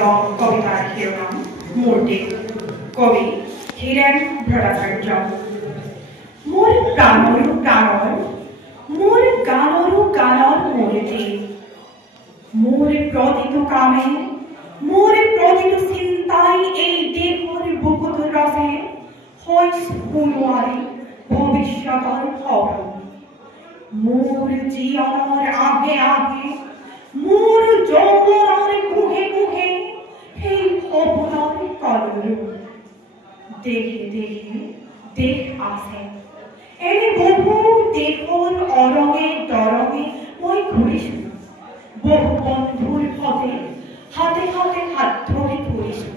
কবিতার শিরোনাম মূর্তি, কবি হীরেন ভট্টাচার্য। মোর প্রাণর প্রাণর, মোর গানর গানর মূর্তি, মোর প্রতিত কামে, মোর প্রতিত চিন্তায় এই দেহর বুকুত রসে হইস হুনুয়ারি ভবিষ্যতর খবর। মোর জীবনের আগে আগে, মোর যৌবনের গুহে গুহে এই খবর কলর। দেখে দেখে দেখ আসে, এনে বহু দেখর অরঙে দরঙে মই ঘুরিছো। বহু বন্ধুর পথে হাতে হাতে হাত ধরে ঘুরিছো।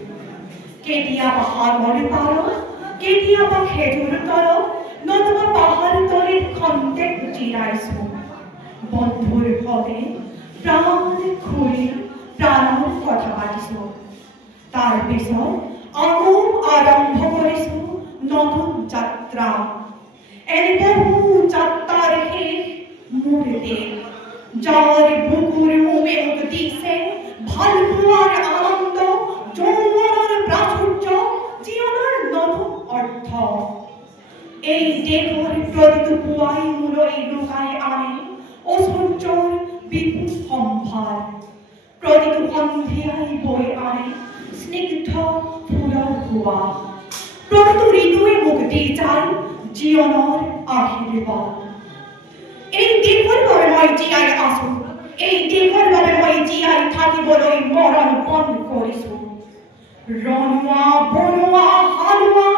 কেতিয়াবা সাগর পার, কেতিয়াবা খেজুর তল, নতুবা পাহাড় তলের খন্তেক জিৰাইছো। বন্ধুৰ সতে প্ৰাণ খুলি প্ৰাণৰ কথা পাতিছো। তাৰ পিছত আকৌ আৰম্ভ কৰিছো নতুন যাত্ৰা। এনে বহু যাত্ৰাৰ শেষ মোৰ দেশ, যাৰ বুকুৰ উমে মোক দিছে ভাল পোৱাৰ আনন্দ, যৌৱনৰ প্ৰাচুৰ্য, জীৱনৰ নতুন অৰ্থ। এই দেহৰ প্ৰতিটো পুৱাই মোলৈ লুকাই আনে ঐশ্বৰ্যৰ বিপুল সম্ভাৰ। প্ৰতিটো সন্ধিয়াই বৈ আনে স্নিগ্ধ ফুলৰ সুৱাস। প্ৰতিটো ঋতুৱে মোক দি যায় জীৱনৰ আশীৰ্বাদ। এই দেহৰ বাবে মই জীয়াই আছো, এই দেহৰ বাবে মই জীয়াই থাকিবলৈ মৰণ বন্ধ কৰিছো। ৰণুৱা বনোৱা হালোৱা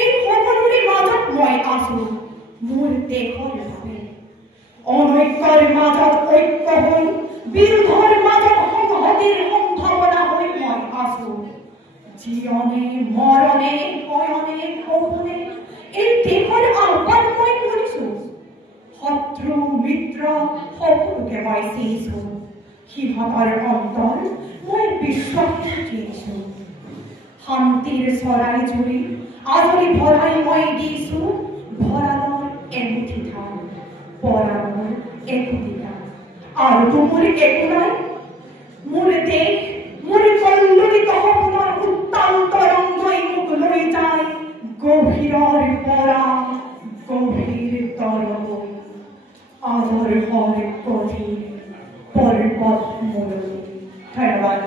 এই সকলোৰে মাজত মই আছো মোৰ দেশৰ বাবে। অনৈক্যৰ মাজত ঐক্য হৈ, বিৰোধৰ মাজত সংহতিৰ সম্ভাৱনা হৈ মই আছো। জীৱনে মৰণে শয়নে সপোনে এই দেশৰ আহ্বান মই কৰিছো। শত্ৰু মিত্ৰ সকলোকে মই চিনিছো, সিহঁতৰ অন্তৰ মই বিশ্বাস চিনিছো। শান্তিৰ চৰাই জুৰি আজৰি ভৰাই মই দিছো ভঁৰালৰ এমুঠি ধান, পৰাণৰ একোটি গান। আৰুতো মোৰ একো নাই। মোৰ দেশ, মোৰ কল্লোলিত সপোনৰ উত্তাল তৰংগই মোক লৈ যায় গভীৰৰ পৰা গভীৰ তললৈ, আদৰ্শৰ গভীৰ পৰ্বত মূললৈ। ধন্যবাদ।